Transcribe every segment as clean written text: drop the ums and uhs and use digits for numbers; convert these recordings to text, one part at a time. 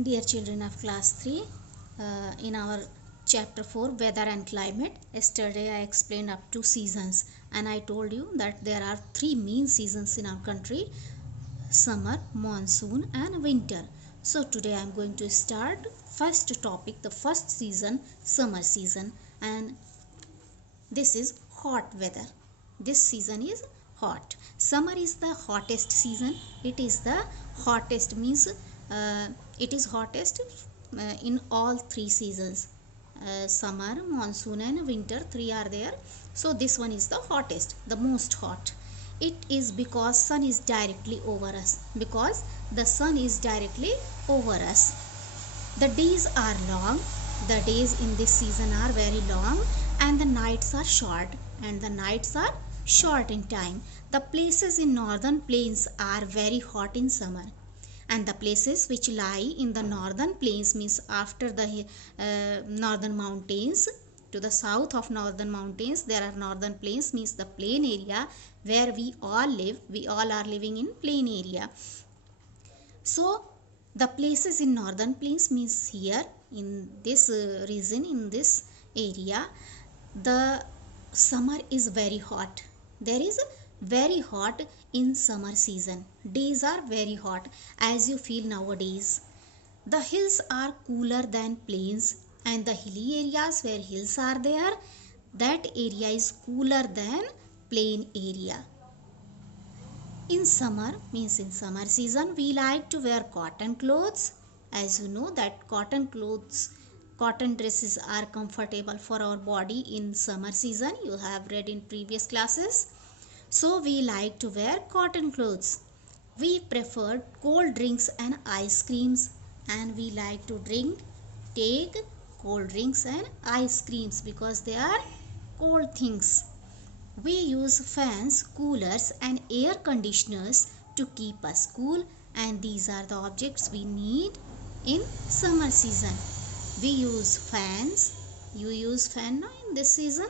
Dear children of class 3, in our chapter 4 weather and climate, yesterday I explained up to seasons and I told you that there are three main seasons in our country: summer, monsoon and winter. So today I am going to start first topic, the first season, summer season, and this is hot weather. This season is hot. Summer is the hottest season. It is the hottest means it is hottest in all three seasons. Summer, monsoon and winter, three are there. So this one is the hottest, the most hot. It is because sun is directly over us. Because the sun is directly over us. The days are long. The days in this season are very long and the nights are short, and the nights are short in time. The places in northern plains are very hot in summer, and the places which lie in the northern plains means after the northern mountains, to the south of northern mountains there are northern plains, means the plain area where we all live. We all are living in plain area. So the places in northern plains means here in this region, in this area, the summer is very hot. There is very hot in summer season. Days are very hot as you feel nowadays. The hills are cooler than plains, and the hilly areas where hills are there, that area is cooler than plain area. In summer, means in summer season, we like to wear cotton clothes. As you know that cotton dresses are comfortable for our body in summer season. You have read in previous classes. So we like to wear cotton clothes. We prefer cold drinks and ice creams, and we like to take cold drinks and ice creams because they are cold things. We use fans, coolers and air conditioners to keep us cool, and these are the objects we need in summer season. We use fans, you use fan now in this season,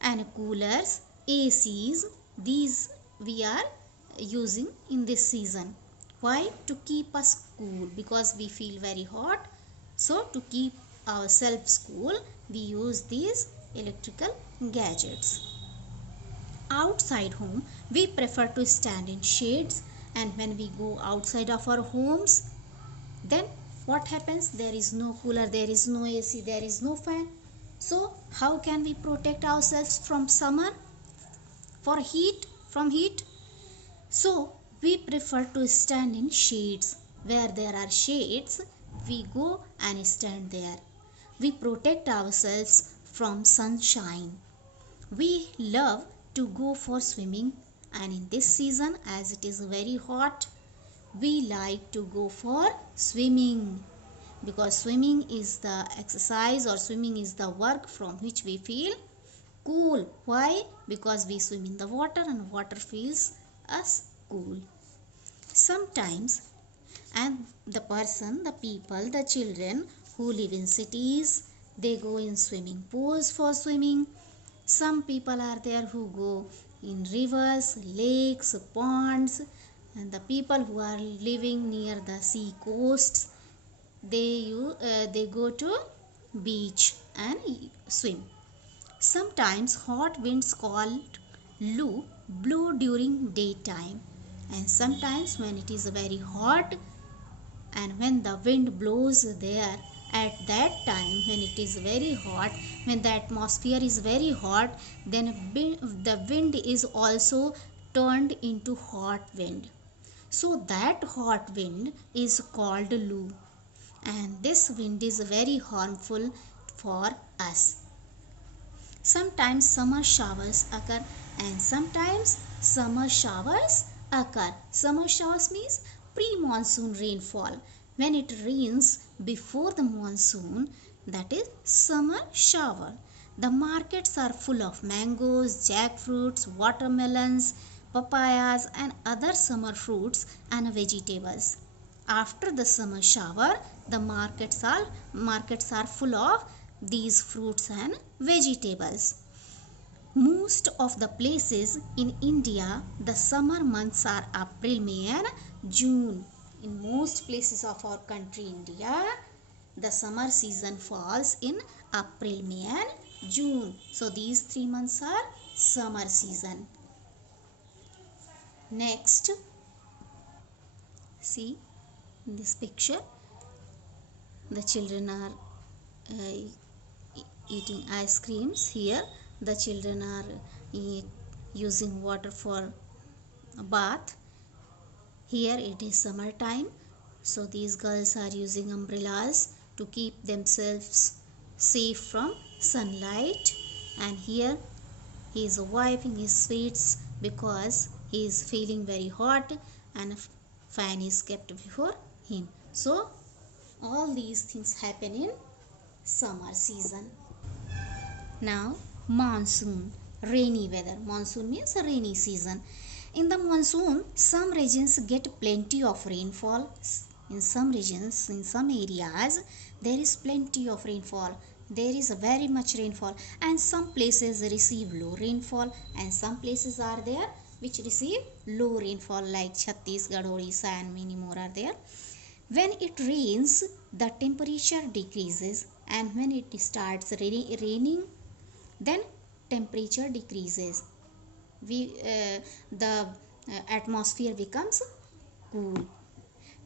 and coolers, ACs, these we are using in this season. Why? To keep us cool, because we feel very hot. So to keep ourselves cool, we use these electrical gadgets. Outside home, we prefer to stand in shades, and when we go outside of our homes, then what happens? There is no cooler, there is no AC, there is no fan. So how can we protect ourselves from summer, from heat? So we prefer to stand in shades. Where there are shades, we go and stand there. We protect ourselves from sunshine. We love to go for swimming, and in this season, as it is very hot, we like to go for swimming, because swimming is the exercise, or swimming is the work from which we feel cool. Why? Because we swim in the water and water feels us cool. Sometimes, and the people, the children who live in cities, they go in swimming pools for swimming. Some people are there who go in rivers, lakes, ponds, and the people who are living near the sea coasts, they go to beach and swim. Sometimes hot winds called Lu blow during daytime, and sometimes when it is very hot and when the wind blows there, at that time when it is very hot, when the atmosphere is very hot, then the wind is also turned into hot wind. So that hot wind is called Lu, and this wind is very harmful for us. Sometimes summer showers occur, and sometimes summer showers occur. Summer showers means pre-monsoon rainfall. When it rains before the monsoon, that is summer shower. The markets are full of mangoes, jackfruits, watermelons, papayas and other summer fruits and vegetables. After the summer shower, the markets are full of these fruits and vegetables. Most of the places in India, the summer months are April, May and June. in most places of our country India, the summer season falls in April, May and June. So these 3 months are summer season. Next, see in this picture, the children are eating ice creams. Here the children are using water for a bath. Here it is summer time, so these girls are using umbrellas to keep themselves safe from sunlight. And here he is wiping his feet because he is feeling very hot and a fan is kept before him. So all these things happen in summer season. Now monsoon, rainy weather. Monsoon means a rainy season. In the monsoon, some regions get plenty of rainfall. In some regions, in some areas, there is plenty of rainfall. There is very much rainfall, and some places receive low rainfall, and some places are there which receive low rainfall like Chhattisgarh, Odisha and many more are there. When it rains, the temperature decreases, and when it starts raining, then temperature decreases. The atmosphere becomes cool.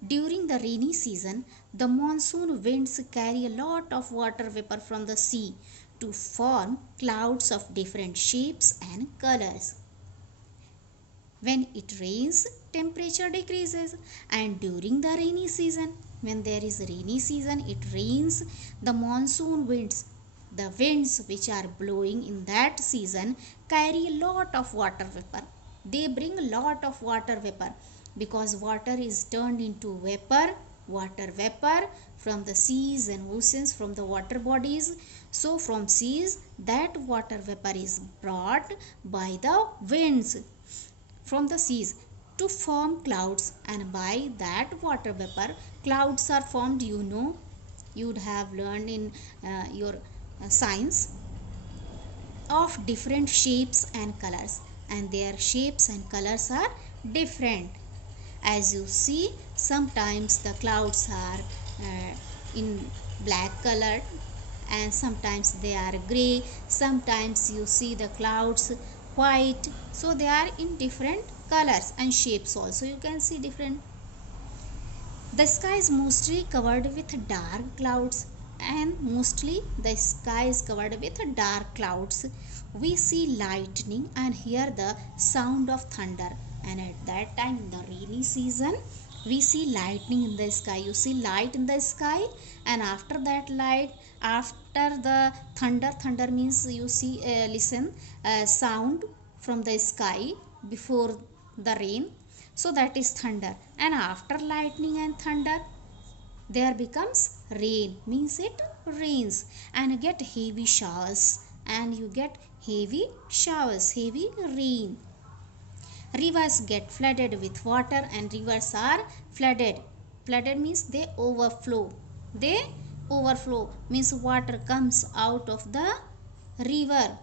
During the rainy season, the monsoon winds carry a lot of water vapor from the sea to form clouds of different shapes and colors. When it rains, temperature decreases, and during the rainy season, when there is rainy season, it rains, the monsoon winds, the winds which are blowing in that season carry a lot of water vapor. They bring a lot of water vapor because water is turned into vapor, water vapor from the seas and oceans, from the water bodies. So from seas, that water vapor is brought by the winds from the seas to form clouds, and by that water vapor clouds are formed. You would have learned in your science, of different shapes and colors, and their shapes and colors are different. As you see, sometimes the clouds are in black color, and sometimes they are gray, sometimes you see the clouds white. So they are in different colors, and shapes also you can see different. The sky is mostly covered with dark clouds, and mostly the sky is covered with dark clouds. We see lightning and hear the sound of thunder, and at that time in the rainy season we see lightning in the sky. You see light in the sky, and after that light, after the thunder means you see listen sound from the sky before the rain, so that is thunder. And after lightning and thunder, there becomes rain, means it rains, and you get heavy showers, and you get heavy showers, heavy rain. Rivers get flooded with water, and rivers are flooded. Flooded means they overflow. They overflow means water comes out of the river.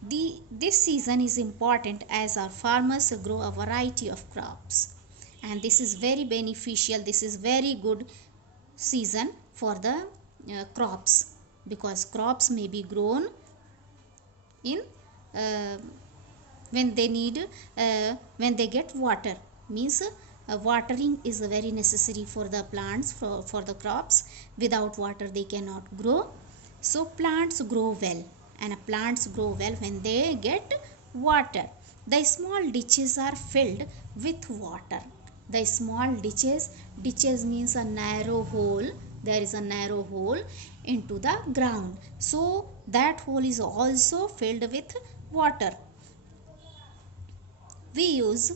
This season is important as our farmers grow a variety of crops, and this is very beneficial. This is very good season for the crops, because crops may be grown in when they need when they get water, means watering is very necessary for the plants, for the crops. Without water they cannot grow. So plants grow well, and plants grow well when they get water. The small ditches are filled with water. The small ditches means a narrow hole. There is a narrow hole into the ground, so that hole is also filled with water. We use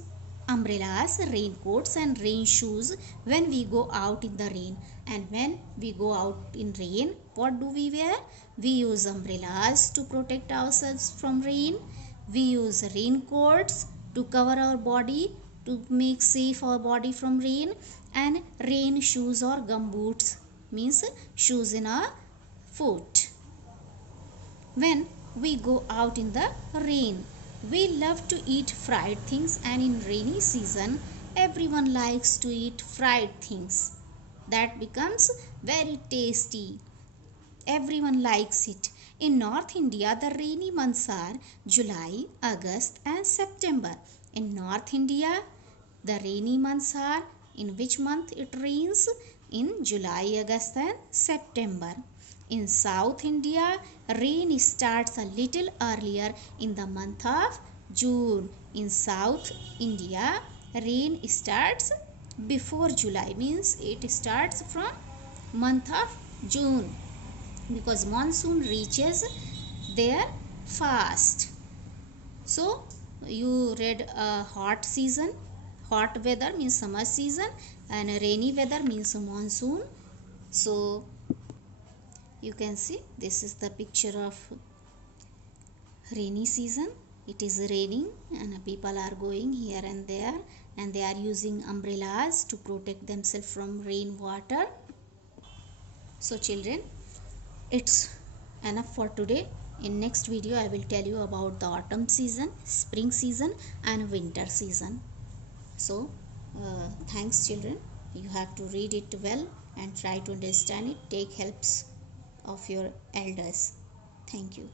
umbrellas, raincoats and rain shoes when we go out in the rain. And when we go out in rain, what do we wear? We use umbrellas to protect ourselves from rain. We use raincoats to cover our body, to make safe our body from rain. And rain shoes or gumboots means shoes in our foot. When we go out in the rain, we love to eat fried things, and in rainy season everyone likes to eat fried things. That becomes very tasty. Everyone likes it. In North India, the rainy months are July, August and September. In North India, the rainy months are, in which month it rains? In July, August and September. In South India, rain starts a little earlier in the month of June. In South India, rain starts before July, means it starts from month of June, because monsoon reaches there fast. So you read hot season, hot weather means summer season, and rainy weather means monsoon. So you can see this is the picture of rainy season. It is raining and people are going here and there, and they are using umbrellas to protect themselves from rainwater. So children, it's enough for today. In next video I will tell you about the autumn season, spring season and winter season. So thanks children. You have to read it well and try to understand it. Take helps of your elders. Thank you.